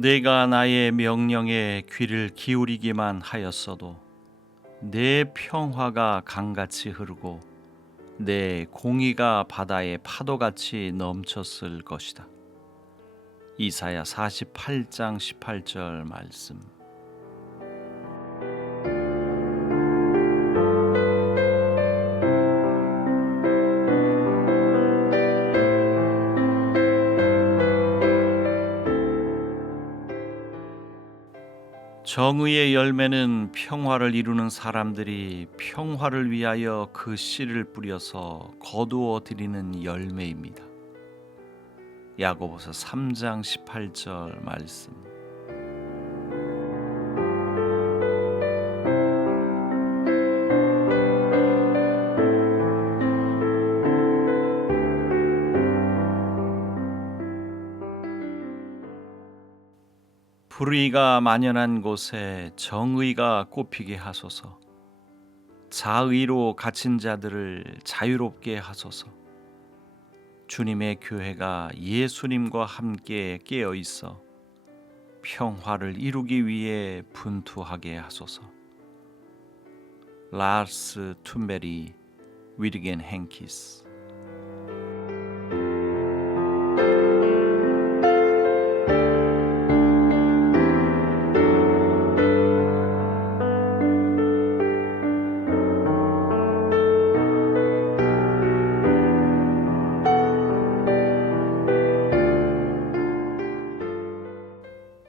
내가 나의 명령에 귀를 기울이기만 하였어도 내 평화가 강같이 흐르고 내 공의가 바다의 파도같이 넘쳤을 것이다. 이사야 48장 18절 말씀. 정의의 열매는 평화를 이루는 사람들이 평화를 위하여 그 씨를 뿌려서 거두어 드리는 열매입니다. 야고보서 3장 18절 말씀. 불의가 만연한 곳에 정의가 꽃피게 하소서. 자의로 갇힌 자들을 자유롭게 하소서. 주님의 교회가 예수님과 함께 깨어 있어 평화를 이루기 위해 분투하게 하소서. 라스 툰베리 위르겐 행키스